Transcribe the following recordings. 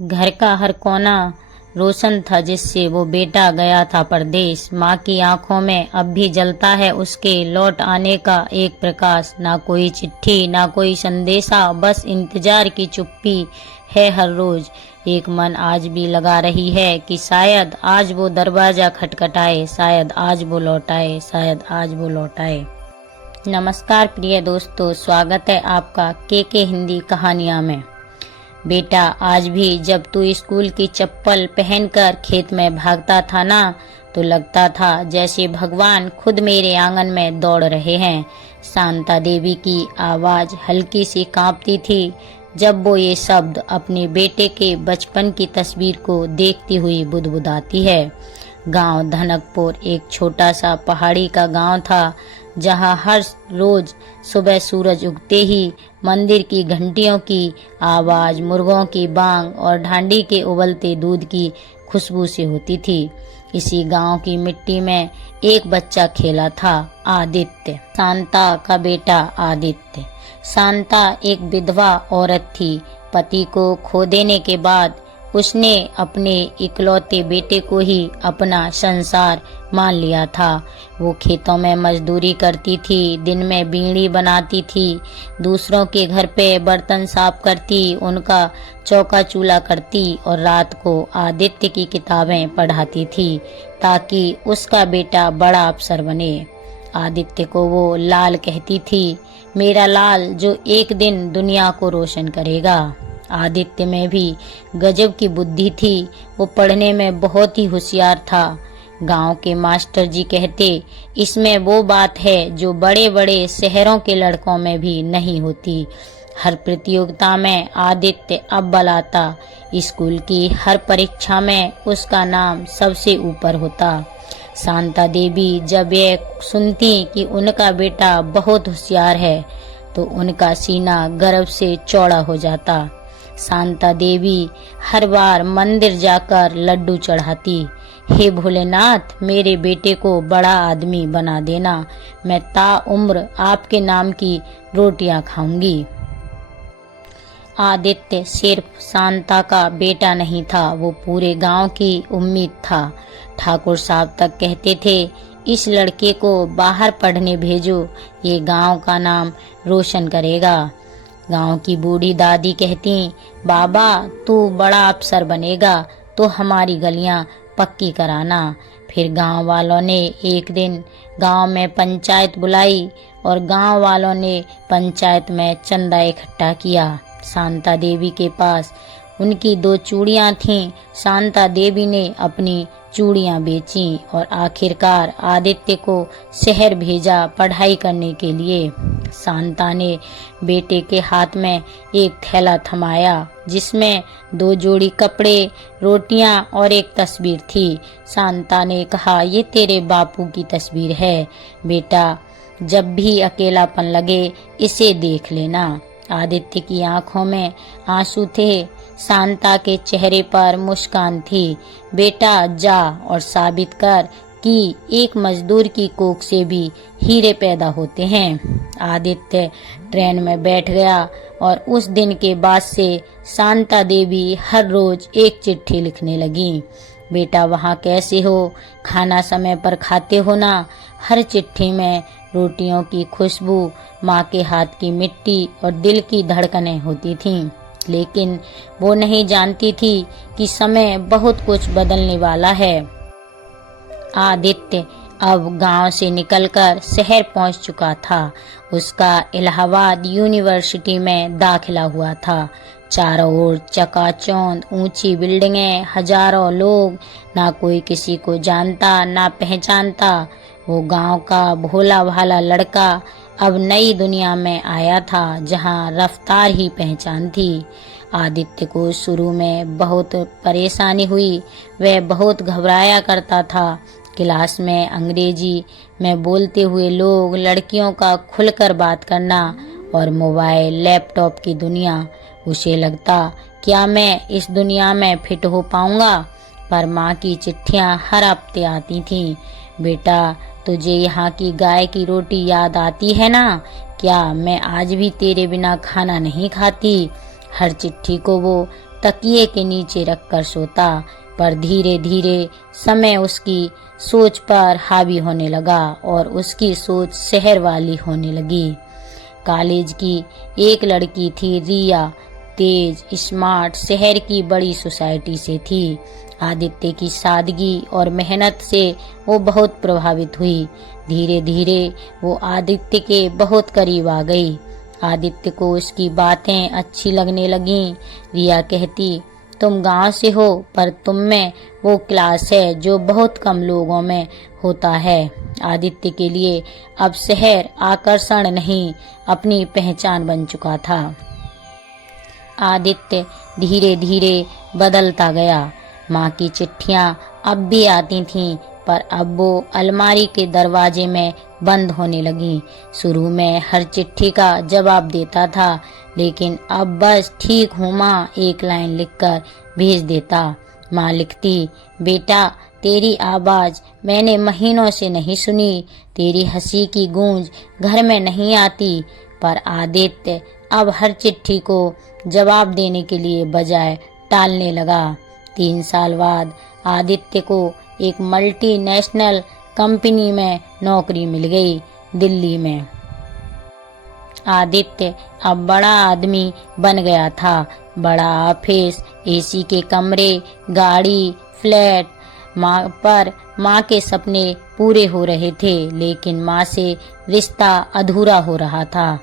घर का हर कोना रोशन था जिससे वो बेटा गया था परदेश। माँ की आंखों में अब भी जलता है उसके लौट आने का एक प्रकाश। ना कोई चिट्ठी ना कोई संदेशा, बस इंतजार की चुप्पी है हर रोज। एक मन आज भी लगा रही है कि शायद आज वो दरवाजा खटखटाए, शायद आज वो लौटाए, शायद आज वो लौटाए। नमस्कार प्रिय दोस्तों, स्वागत है आपका के हिंदी कहानियां में। बेटा, आज भी जब तू स्कूल की चप्पल पहनकर खेत में भागता था ना, तो लगता था जैसे भगवान खुद मेरे आंगन में दौड़ रहे हैं। शांता देवी की आवाज हल्की सी कांपती थी जब वो ये शब्द अपने बेटे के बचपन की तस्वीर को देखती हुई बुदबुदाती है। गांव धनकपुर एक छोटा सा पहाड़ी का गांव था, जहां हर रोज सुबह सूरज उगते ही मंदिर की घंटियों की आवाज, मुर्गों की बांग और ढांडी के उबलते दूध की खुशबू से होती थी। इसी गांव की मिट्टी में एक बच्चा खेला था, आदित्य, शांता का बेटा आदित्य। शांता एक विधवा औरत थी। पति को खो देने के बाद उसने अपने इकलौते बेटे को ही अपना संसार मान लिया था। वो खेतों में मजदूरी करती थी, दिन में बीड़ी बनाती थी, दूसरों के घर पे बर्तन साफ करती, उनका चौका चूल्हा करती और रात को आदित्य की किताबें पढ़ाती थी ताकि उसका बेटा बड़ा अफसर बने। आदित्य को वो लाल कहती थी, मेरा लाल जो एक दिन दुनिया को रोशन करेगा। आदित्य में भी गजब की बुद्धि थी। वो पढ़ने में बहुत ही होशियार था। गांव के मास्टर जी कहते, इसमें वो बात है जो बड़े बड़े शहरों के लड़कों में भी नहीं होती। हर प्रतियोगिता में आदित्य अव्वल आता। स्कूल की हर परीक्षा में उसका नाम सबसे ऊपर होता। शांता देवी जब ये सुनती कि उनका बेटा बहुत होशियार है, तो उनका सीना गर्व से चौड़ा हो जाता। शांता देवी हर बार मंदिर जाकर लड्डू चढ़ाती। हे भोलेनाथ, मेरे बेटे को बड़ा आदमी बना देना, मैं ताउम्र आपके नाम की रोटियां खाऊंगी। आदित्य सिर्फ शांता का बेटा नहीं था, वो पूरे गांव की उम्मीद था। ठाकुर साहब तक कहते थे, इस लड़के को बाहर पढ़ने भेजो, ये गांव का नाम रोशन करेगा। गांव की बूढ़ी दादी कहती, बाबा तू बड़ा अफसर बनेगा तो हमारी गलियां पक्की कराना। फिर गांव वालों ने एक दिन गांव में पंचायत बुलाई और गांव वालों ने पंचायत में चंदा इकट्ठा किया। शांता देवी के पास उनकी 2 चूड़ियां थीं। शांता देवी ने अपनी चूड़ियां बेची और आखिरकार आदित्य को शहर भेजा पढ़ाई करने के लिए। शांता ने बेटे के हाथ में एक थैला थमाया जिसमें 2 जोड़ी कपड़े, रोटियां और एक तस्वीर थी। शांता ने कहा, ये तेरे बापू की तस्वीर है बेटा, जब भी अकेलापन लगे इसे देख लेना। आदित्य की आंखों में आंसू थे, शांता के चेहरे पर मुस्कान थी। बेटा जा और साबित कर कि एक मजदूर की कोख से भी हीरे पैदा होते हैं। आदित्य ट्रेन में बैठ गया और उस दिन के बाद से शांता देवी हर रोज एक चिट्ठी लिखने लगी। बेटा वहाँ कैसे हो, खाना समय पर खाते हो ना। हर चिट्ठी में रोटियों की खुशबू, माँ के हाथ की मिट्टी और दिल की धड़कनें होती थीं। लेकिन वो नहीं जानती थी कि समय बहुत कुछ बदलने वाला है। आदित्य अब गांव से निकलकर शहर पहुंच चुका था। उसका इलाहाबाद यूनिवर्सिटी में दाखिला हुआ था। चारों ओर चकाचौंध ऊंची बिल्डिंगें, हजारों लोग, ना कोई किसी को जानता ना पहचानता। वो गांव का भोला भाला लड़का अब नई दुनिया में आया था जहां रफ्तार ही पहचान थी। आदित्य को शुरू में बहुत परेशानी हुई। वह बहुत घबराया करता था। क्लास में अंग्रेजी में बोलते हुए लोग, लड़कियों का खुलकर बात करना और मोबाइल लैपटॉप की दुनिया। उसे लगता, क्या मैं इस दुनिया में फिट हो पाऊंगा? पर माँ की चिट्ठियाँ हर हफ्ते आती थीं। बेटा, तुझे यहाँ की गाय की रोटी याद आती है ना? क्या मैं आज भी तेरे बिना खाना नहीं खाती? हर चिट्ठी को वो तकिए के नीचे रखकर सोता, पर धीरे धीरे समय उसकी सोच पर हावी होने लगा और उसकी सोच शहर वाली होने लगी। कॉलेज की एक लड़की थी रिया, तेज, स्मार्ट, शहर की बड़ी सोसाइटी से थी। आदित्य की सादगी और मेहनत से वो बहुत प्रभावित हुई। धीरे धीरे वो आदित्य के बहुत करीब आ गई। आदित्य को उसकी बातें अच्छी लगने लगीं। रिया कहती, तुम गांव से हो, पर तुम में वो क्लास है जो बहुत कम लोगों में होता है। आदित्य के लिए अब शहर आकर्षण नहीं, अपनी पहचान बन चुका था। आदित्य धीरे धीरे बदलता गया। माँ की चिट्ठियाँ अब भी आती थीं, पर अब वो अलमारी के दरवाजे में बंद होने लगी। शुरू में हर चिट्ठी का जवाब देता था, लेकिन अब बस ठीक हूँ माँ एक लाइन लिखकर भेज देता। माँ लिखती, बेटा तेरी आवाज़ मैंने महीनों से नहीं सुनी, तेरी हंसी की गूंज घर में नहीं आती। पर आदित्य अब हर चिट्ठी को जवाब देने के लिए बजाय टालने लगा। 3 साल बाद आदित्य को एक मल्टीनेशनल कंपनी में नौकरी मिल गई, दिल्ली में। आदित्य अब बड़ा आदमी बन गया था। बड़ा ऑफिस, एसी के कमरे, गाड़ी, फ्लैट। माँ के सपने पूरे हो रहे थे, लेकिन माँ से रिश्ता अधूरा हो रहा था।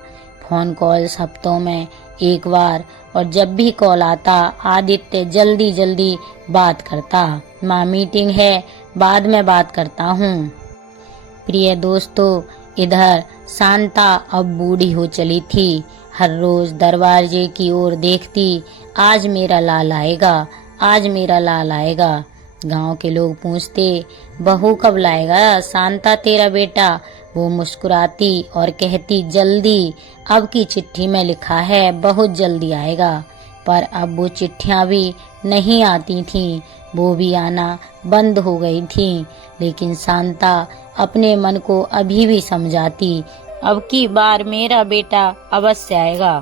फोन कॉल्स हफ्तों में एक बार, और जब भी कॉल आता आदित्य जल्दी जल्दी बात करता। माँ मीटिंग है, बाद में बात करता हूँ। प्रिय दोस्तों, इधर शांता अब बूढ़ी हो चली थी। हर रोज दरवाजे की ओर देखती, आज मेरा लाल आएगा, आज मेरा लाल आएगा। गांव के लोग पूछते, बहू कब लाएगा शांता तेरा बेटा? वो मुस्कुराती और कहती, जल्दी, अब की चिट्ठी में लिखा है बहुत जल्दी आएगा। पर अब वो चिट्ठियां भी नहीं आती थीं, वो भी आना बंद हो गई थीं। लेकिन शांता अपने मन को अभी भी समझाती, अब की बार मेरा बेटा अवश्य आएगा।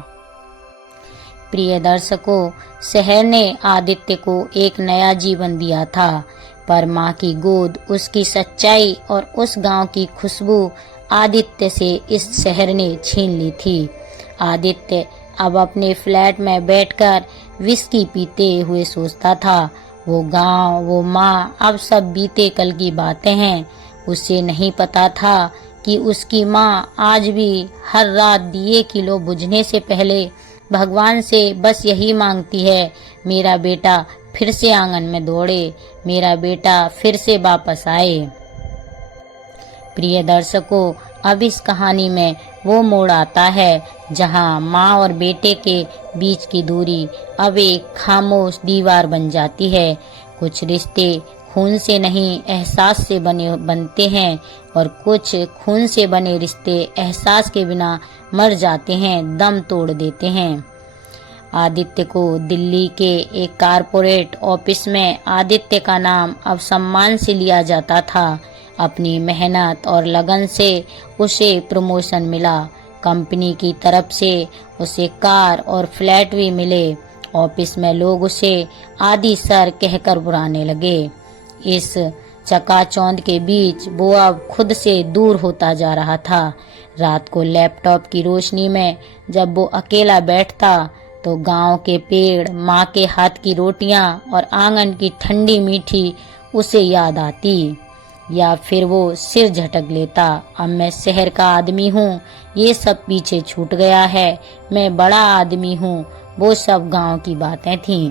प्रिय दर्शकों, शहर ने आदित्य को एक नया जीवन दिया था, पर माँ की गोद, उसकी सच्चाई और उस गांव की खुशबू आदित्य से इस शहर ने छीन ली थी। आदित्य अब अपने फ्लैट में बैठकर विस्की पीते हुए सोचता था, वो गांव, वो माँ, अब सब बीते कल की बातें हैं। उसे नहीं पता था कि उसकी माँ आज भी हर रात दिए की लो बुझने से पहले भगवान से बस यही मांगती है, मेरा बेटा फिर से आंगन में दौड़े, मेरा बेटा फिर से वापस आए। प्रिय दर्शकों, अब इस कहानी में वो मोड़ आता है जहां माँ और बेटे के बीच की दूरी अब एक खामोश दीवार बन जाती है। कुछ रिश्ते खून से नहीं एहसास से बनते हैं, और कुछ खून से बने रिश्ते एहसास के बिना मर जाते हैं, दम तोड़ देते हैं। आदित्य को दिल्ली के एक कारपोरेट ऑफिस में आदित्य का नाम अब सम्मान से लिया जाता था। अपनी मेहनत और लगन से उसे प्रमोशन मिला। कंपनी की तरफ से उसे कार और फ्लैट भी मिले। ऑफिस में लोग उसे आदि सर कहकर बुलाने लगे। इस चकाचौंध के बीच वो अब खुद से दूर होता जा रहा था। रात को लैपटॉप की रोशनी में जब वो अकेला बैठता, तो गांव के पेड़, माँ के हाथ की रोटियां और आंगन की ठंडी मीठी उसे याद आती। या फिर वो सिर झटक लेता, अब मैं शहर का आदमी हूँ, ये सब पीछे छूट गया है, मैं बड़ा आदमी हूँ, वो सब गांव की बातें थीं।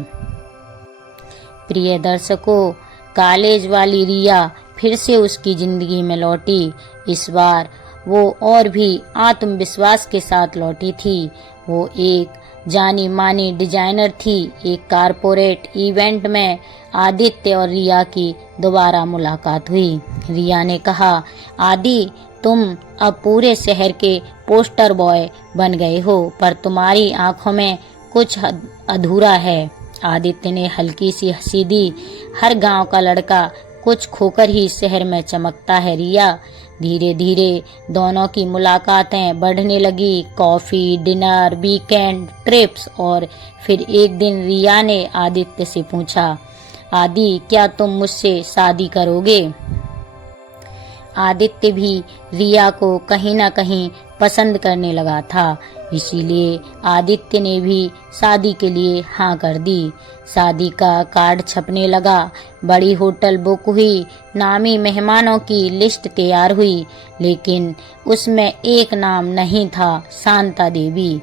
प्रिय दर्शकों, कॉलेज वाली रिया फिर से उसकी जिंदगी में लौटी। इस बार वो और भी आत्मविश्वास के साथ लौटी थी। वो एक जानी मानी डिजाइनर थी। एक कारपोरेट इवेंट में आदित्य और रिया की दोबारा मुलाकात हुई। रिया ने कहा, आदि, तुम अब पूरे शहर के पोस्टर बॉय बन गए हो, पर तुम्हारी आंखों में कुछ अधूरा है। आदित्य ने हल्की सी हंसी दी। हर गांव का लड़का कुछ खोकर ही शहर में चमकता है रिया। धीरे धीरे दोनों की मुलाकातें बढ़ने लगी। कॉफी, डिनर, वीकेंड ट्रिप्स और फिर एक दिन रिया ने आदित्य से पूछा, आदि क्या तुम मुझसे शादी करोगे? आदित्य भी रिया को कहीं न कहीं पसंद करने लगा था, इसीलिए आदित्य ने भी शादी के लिए हाँ कर दी। शादी का कार्ड छपने लगा, बड़ी होटल बुक हुई, नामी मेहमानों की लिस्ट तैयार हुई, लेकिन उसमें एक नाम नहीं था, शांता देवी।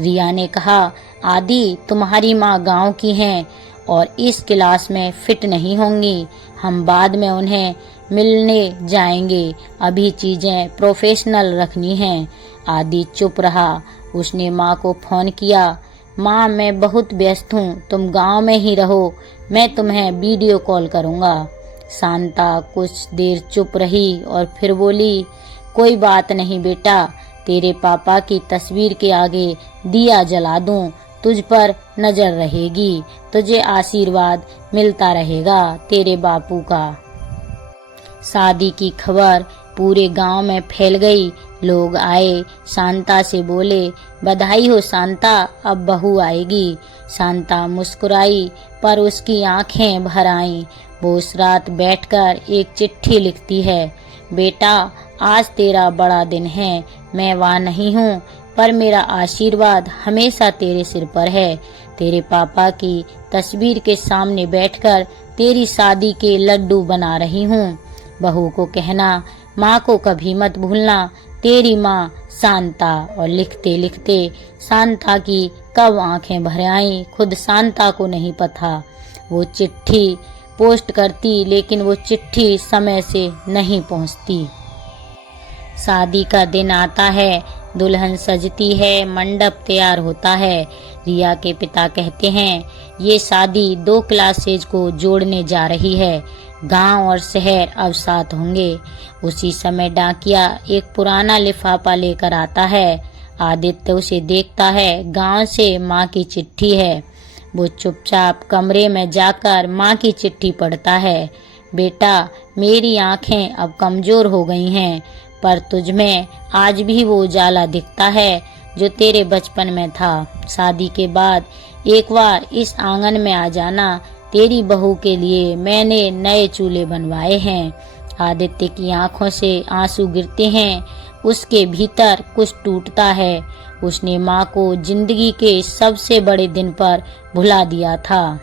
रिया ने कहा, आदि तुम्हारी माँ गांव की हैं और इस क्लास में फिट नहीं होंगी, हम बाद में उन्हें मिलने जाएंगे, अभी चीजें प्रोफेशनल रखनी हैं। आदि चुप रहा। उसने माँ को फोन किया, माँ मैं बहुत व्यस्त हूँ, तुम गांव में ही रहो, मैं तुम्हें वीडियो कॉल करूँगा। शांता कुछ देर चुप रही और फिर बोली, कोई बात नहीं बेटा, तेरे पापा की तस्वीर के आगे दिया जला दूं, तुझ पर नजर रहेगी, तुझे आशीर्वाद मिलता रहेगा तेरे बापू का। शादी की खबर पूरे गांव में फैल गई। लोग आए, शांता से बोले, बधाई हो शांता, अब बहू आएगी। शांता मुस्कुराई पर उसकी आंखें भर आईं। वो उस रात बैठकर एक चिट्ठी लिखती है, बेटा आज तेरा बड़ा दिन है, मैं वहाँ नहीं हूँ पर मेरा आशीर्वाद हमेशा तेरे सिर पर है। तेरे पापा की तस्वीर के सामने बैठकर तेरी शादी के लड्डू बना रही हूँ। बहू को कहना, माँ को कभी मत भूलना, तेरी माँ शांता। और लिखते लिखते शांता की कब आंखें भर आईं, खुद शांता को नहीं पता। वो चिट्ठी पोस्ट करती लेकिन वो चिट्ठी समय से नहीं पहुँचती। शादी का दिन आता है, दुल्हन सजती है, मंडप तैयार होता है। रिया के पिता कहते हैं, ये शादी 2 क्लासेज को जोड़ने जा रही है, गांव और शहर अब साथ होंगे। उसी समय डाकिया एक पुराना लिफाफा लेकर आता है। आदित्य उसे देखता है, गांव से माँ की चिट्ठी है। वो चुपचाप कमरे में जाकर माँ की चिट्ठी पढ़ता है, बेटा मेरी आंखें अब कमजोर हो गई हैं, पर तुझमें आज भी वो उजाला दिखता है जो तेरे बचपन में था। शादी के बाद एक बार इस आंगन में आ जाना, तेरी बहू के लिए मैंने नए चूल्हे बनवाए हैं। आदित्य की आंखों से आंसू गिरते हैं, उसके भीतर कुछ टूटता है। उसने माँ को जिंदगी के सबसे बड़े दिन पर भुला दिया था।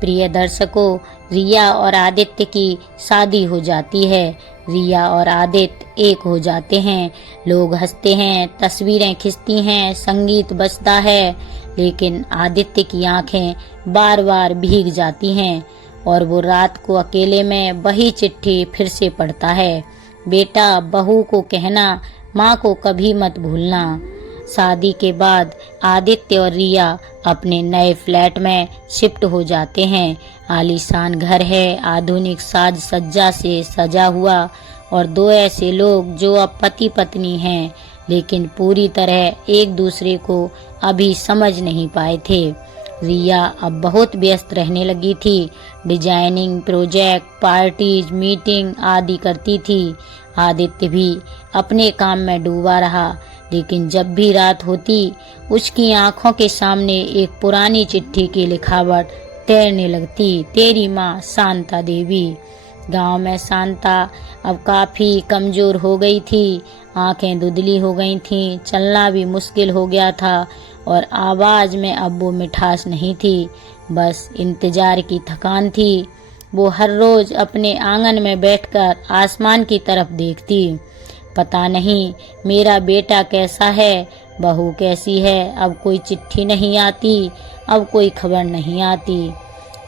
प्रिय दर्शकों, रिया और आदित्य की शादी हो जाती है। रिया और आदित्य एक हो जाते हैं। लोग हंसते हैं, तस्वीरें खिंचती हैं, संगीत बजता है, लेकिन आदित्य की आंखें बार बार भीग जाती हैं और वो रात को अकेले में वही चिट्ठी फिर से पढ़ता है, बेटा बहू को कहना, माँ को कभी मत भूलना। शादी के बाद आदित्य और रिया अपने नए फ्लैट में शिफ्ट हो जाते हैं। आलीशान घर है, आधुनिक साज सज्जा से सजा हुआ, और 2 ऐसे लोग जो अब पति पत्नी हैं, लेकिन पूरी तरह एक दूसरे को अभी समझ नहीं पाए थे। रिया अब बहुत व्यस्त रहने लगी थी, डिजाइनिंग प्रोजेक्ट, पार्टीज, मीटिंग आदि करती थी। आदित्य भी अपने काम में डूबा रहा, लेकिन जब भी रात होती, उसकी आंखों के सामने एक पुरानी चिट्ठी की लिखावट तैरने लगती, तेरी माँ शांता देवी। गांव में शांता अब काफी कमजोर हो गई थी, आंखें धुंधली हो गई थीं, चलना भी मुश्किल हो गया था और आवाज में अब वो मिठास नहीं थी, बस इंतजार की थकान थी। वो हर रोज अपने आंगन में बैठकर आसमान की तरफ देखती, पता नहीं मेरा बेटा कैसा है, बहू कैसी है, अब कोई चिट्ठी नहीं आती, अब कोई खबर नहीं आती।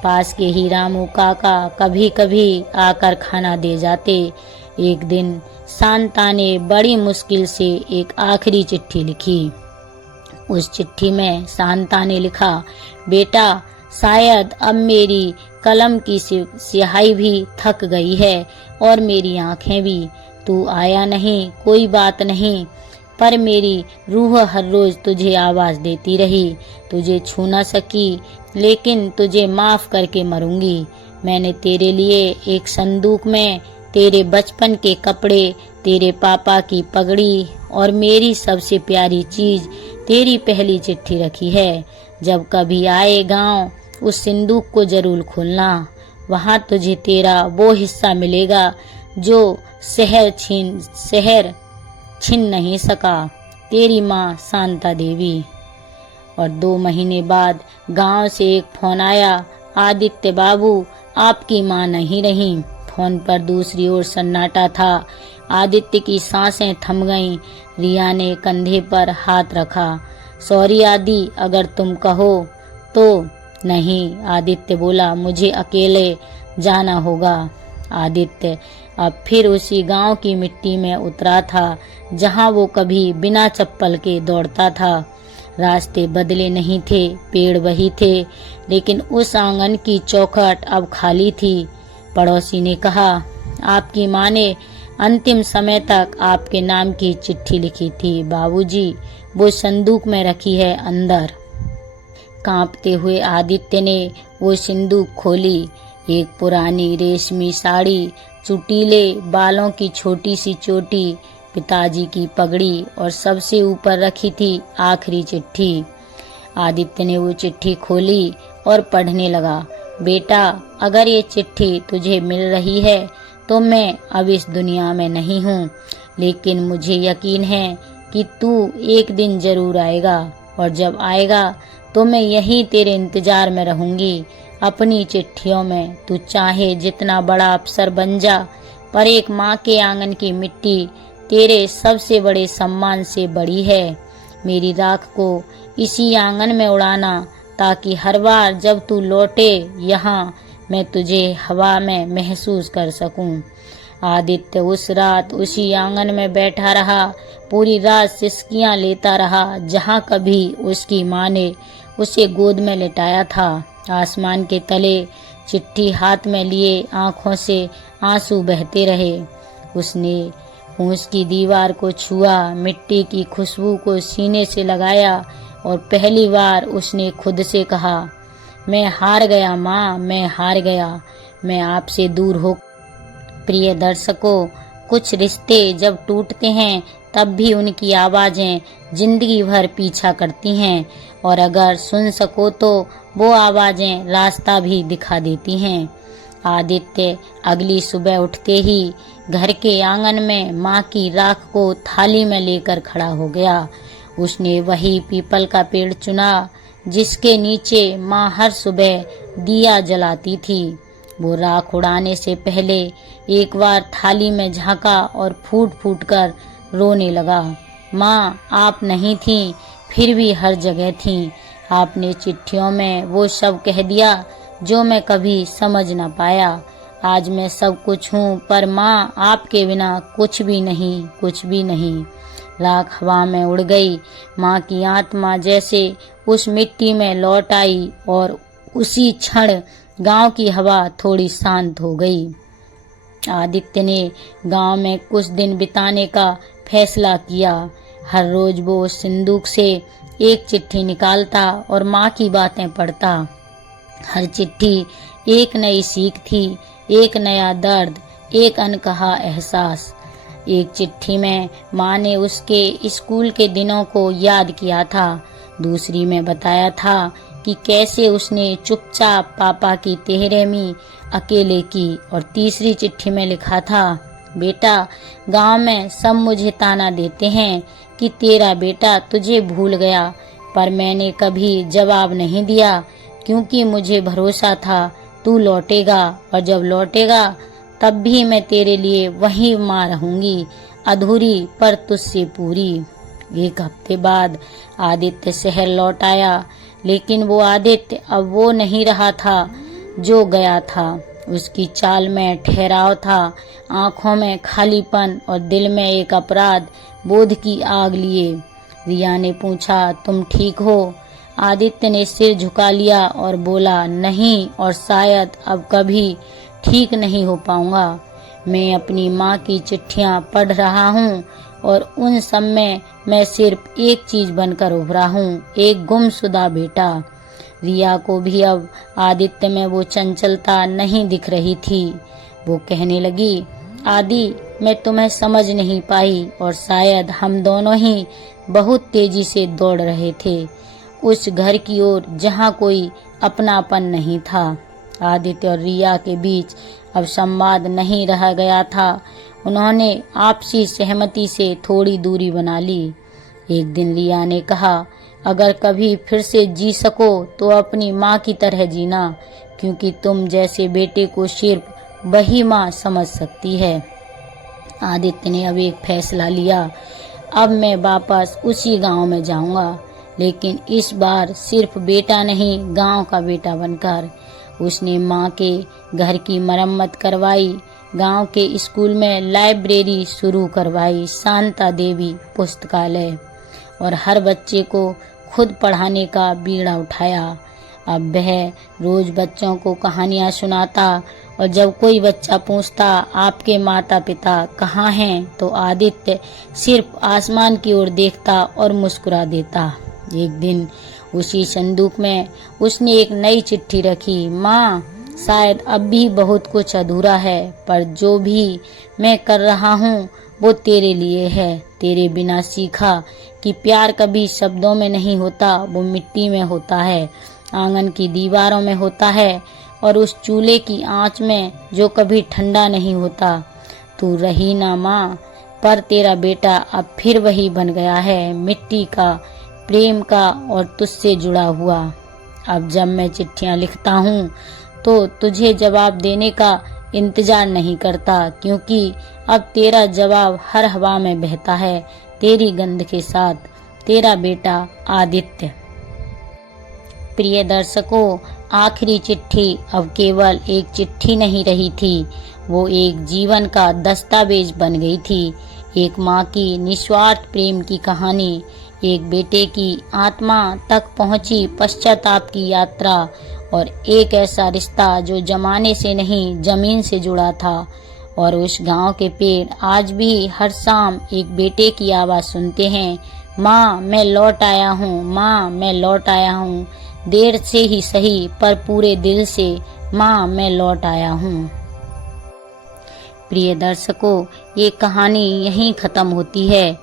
पास के ही रामू काका कभी कभी आकर खाना दे जाते। एक दिन शांता ने बड़ी मुश्किल से एक आखिरी चिट्ठी लिखी। उस चिट्ठी में शांता ने लिखा, बेटा शायद अब मेरी कलम की स्याही भी थक गई है और मेरी आंखें भी, तू आया नहीं कोई बात नहीं, पर मेरी रूह हर रोज तुझे आवाज देती रही, तुझे छू न सकी लेकिन तुझे माफ करके मरूंगी। मैंने तेरे लिए एक संदूक में तेरे बचपन के कपड़े, तेरे पापा की पगड़ी और मेरी सबसे प्यारी चीज तेरी पहली चिट्ठी रखी है। जब कभी आए गांव, उस सिंदूक को जरूर खोलना। वहां तुझे तेरा वो हिस्सा मिलेगा जो शहर छीन नहीं सका। तेरी माँ शांता देवी। और 2 महीने बाद गांव से एक फोन आया, आदित्य बाबू, आपकी माँ नहीं रही। फोन पर दूसरी ओर सन्नाटा था। आदित्य की सांसें थम गईं। रिया ने कंधे पर हाथ रखा। सॉरी आदि, अगर तुम कहो तो। नहीं, आदित्य बोला, मुझे अकेले जाना होगा। आदित्य अब फिर उसी गांव की मिट्टी में उतरा था जहां वो कभी बिना चप्पल के दौड़ता था। रास्ते बदले नहीं थे, पेड़ वही थे, लेकिन उस आंगन की चौखट अब खाली थी। पड़ोसी ने कहा, आपकी माँ ने अंतिम समय तक आपके नाम की चिट्ठी लिखी थी बाबूजी, वो संदूक में रखी है अंदर। कांपते हुए आदित्य ने वो संदूक खोली। एक पुरानी रेशमी साड़ी, चुटीले बालों की छोटी सी चोटी, पिताजी की पगड़ी और सबसे ऊपर रखी थी आखिरी चिट्ठी। आदित्य ने वो चिट्ठी खोली और पढ़ने लगा। बेटा, अगर ये चिट्ठी तुझे मिल रही है तो मैं अब इस दुनिया में नहीं हूँ, लेकिन मुझे यकीन है कि तू एक दिन जरूर आएगा, और जब आएगा तो मैं यहीं तेरे इंतजार में रहूंगी। अपनी चिट्ठियों में तू चाहे जितना बड़ा अफसर बन जा, पर एक माँ के आंगन की मिट्टी तेरे सबसे बड़े सम्मान से बड़ी है। मेरी राख को इसी आंगन में उड़ाना, ताकि हर बार जब तू लौटे यहाँ, मैं तुझे हवा में महसूस कर सकूं। आदित्य उस रात उसी आंगन में बैठा रहा। पूरी रात सिसकियां लेता रहा जहाँ कभी उसकी माँ ने उसे गोद में लिटाया था। आसमान के तले चिट्ठी हाथ में लिए आंखों से आंसू बहते रहे। उसने फूस की दीवार को छुआ, मिट्टी की खुशबू को सीने से लगाया, और पहली बार उसने खुद से कहा, मैं हार गया माँ, मैं हार गया, मैं आपसे दूर हो। प्रिय दर्शकों, कुछ रिश्ते जब टूटते हैं तब भी उनकी आवाजें जिंदगी भर पीछा करती हैं, और अगर सुन सको तो वो आवाजें रास्ता भी दिखा देती हैं। आदित्य अगली सुबह उठते ही घर के आंगन में माँ की राख को थाली में लेकर खड़ा हो गया। उसने वही पीपल का पेड़ चुना जिसके नीचे माँ हर सुबह दिया जलाती थी। वो राख उड़ाने से पहले एक बार थाली में झांका और फूट फूट कर रोने लगा। माँ, आप नहीं थीं, फिर भी हर जगह थीं। आपने चिट्ठियों में वो सब कह दिया जो मैं कभी समझ ना पाया। आज मैं सब कुछ हूँ, पर माँ, आपके बिना कुछ भी नहीं, कुछ भी नहीं। राख हवा में उड़ गई। माँ की आत्मा जैसे उस मिट्टी में लौट आई, और उसी क्षण गांव की हवा थोड़ी शांत हो गई। आदित्य ने गांव में कुछ दिन बिताने का फैसला किया। हर रोज वो उस संदूक से एक चिट्ठी निकालता और माँ की बातें पढ़ता। हर चिट्ठी एक नई सीख थी, एक नया दर्द, एक अनकहा एहसास। एक चिट्ठी में माँ ने उसके स्कूल के दिनों को याद किया था। दूसरी में बताया था कि कैसे उसने चुपचाप पापा की तेहरेमी अकेले की, और तीसरी चिट्ठी में लिखा था, बेटा, गांव में सब मुझे ताना देते हैं कि तेरा बेटा तुझे भूल गया, पर मैंने कभी जवाब नहीं दिया, क्योंकि मुझे भरोसा था तू लौटेगा, और जब लौटेगा तब भी मैं तेरे लिए वही माँ रहूंगी, अधूरी पर तुझसे पूरी। 1 हफ्ते बाद आदित्य शहर लौट आया, लेकिन वो आदित्य अब वो नहीं रहा था जो गया था। उसकी चाल में ठहराव था, आंखों में खालीपन और दिल में एक अपराध बोध की आग लिए। रिया ने पूछा, तुम ठीक हो? आदित्य ने सिर झुका लिया और बोला, नहीं, और शायद अब कभी ठीक नहीं हो पाऊंगा। मैं अपनी माँ की चिट्ठियाँ पढ़ रहा हूँ, और उन सब में मैं सिर्फ एक चीज बनकर उभरा हूँ, एक गुमशुदा बेटा। रिया को भी अब आदित्य में वो चंचलता नहीं दिख रही थी। वो कहने लगी, आदि मैं तुम्हें समझ नहीं पाई और शायद हम दोनों ही बहुत तेजी से दौड़ रहे थे उस घर की ओर जहाँ कोई अपनापन नहीं था। आदित्य और रिया के बीच अब संवाद नहीं रह गया था। उन्होंने आपसी सहमति से थोड़ी दूरी बना ली। एक दिन रिया ने कहा, अगर कभी फिर से जी सको तो अपनी माँ की तरह जीना, क्योंकि तुम जैसे बेटे को सिर्फ वही माँ समझ सकती है। आदित्य ने अब एक फैसला लिया। अब मैं वापस उसी गांव में जाऊंगा, लेकिन इस बार सिर्फ बेटा नहीं, गांव का बेटा बनकर। उसने माँ के घर की मरम्मत करवाई, गांव के स्कूल में लाइब्रेरी शुरू करवाई, शांता देवी पुस्तकालय, और हर बच्चे को खुद पढ़ाने का बीड़ा उठाया। अब वह रोज बच्चों को कहानियाँ सुनाता और जब कोई बच्चा पूछता आपके माता पिता कहाँ हैं, तो आदित्य सिर्फ आसमान की ओर देखता और मुस्कुरा देता। एक दिन उसी संदूक में उसने एक नई चिट्ठी रखी। माँ, शायद अब भी बहुत कुछ अधूरा है, पर जो भी मैं कर रहा हूँ वो तेरे लिए है। तेरे बिना सीखा कि प्यार कभी शब्दों में नहीं होता, वो मिट्टी में होता है, आंगन की दीवारों में होता है, और उस चूल्हे की आंच में जो कभी ठंडा नहीं होता। तू रही ना माँ, पर तेरा बेटा अब फिर वही बन गया है, मिट्टी का, प्रेम का और तुझसे जुड़ा हुआ। अब जब मैं चिट्ठियाँ लिखता हूँ तो तुझे जवाब देने का इंतजार नहीं करता, क्योंकि अब तेरा जवाब हर हवा में बहता है, तेरी गंध के साथ। तेरा बेटा आदित्य। प्रिय दर्शकों, आखिरी चिट्ठी अब केवल एक चिट्ठी नहीं रही थी, वो एक जीवन का दस्तावेज बन गई थी। एक माँ की निस्वार्थ प्रेम की कहानी, एक बेटे की आत्मा तक पहुँची पश्चाताप की यात्रा, और एक ऐसा रिश्ता जो जमाने से नहीं जमीन से जुड़ा था। और उस गांव के पेड़ आज भी हर शाम एक बेटे की आवाज़ सुनते हैं, माँ मैं लौट आया हूँ, माँ मैं लौट आया हूँ, देर से ही सही पर पूरे दिल से, माँ मैं लौट आया हूँ। प्रिय दर्शकों, ये कहानी यहीं ख़त्म होती है।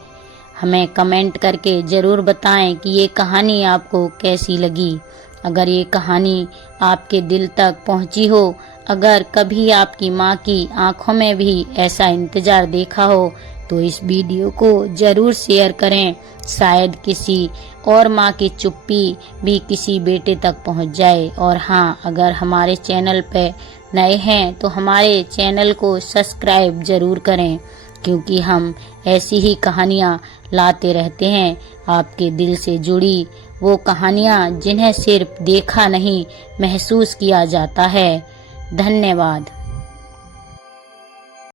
हमें कमेंट करके ज़रूर बताएं कि ये कहानी आपको कैसी लगी। अगर ये कहानी आपके दिल तक पहुंची हो, अगर कभी आपकी माँ की आंखों में भी ऐसा इंतज़ार देखा हो, तो इस वीडियो को ज़रूर शेयर करें। शायद किसी और माँ की चुप्पी भी किसी बेटे तक पहुंच जाए। और हाँ, अगर हमारे चैनल पे नए हैं तो हमारे चैनल को सब्सक्राइब ज़रूर करें, क्योंकि हम ऐसी ही कहानियाँ लाते रहते हैं, आपके दिल से जुड़ी वो कहानियाँ जिन्हें सिर्फ देखा नहीं महसूस किया जाता है। धन्यवाद।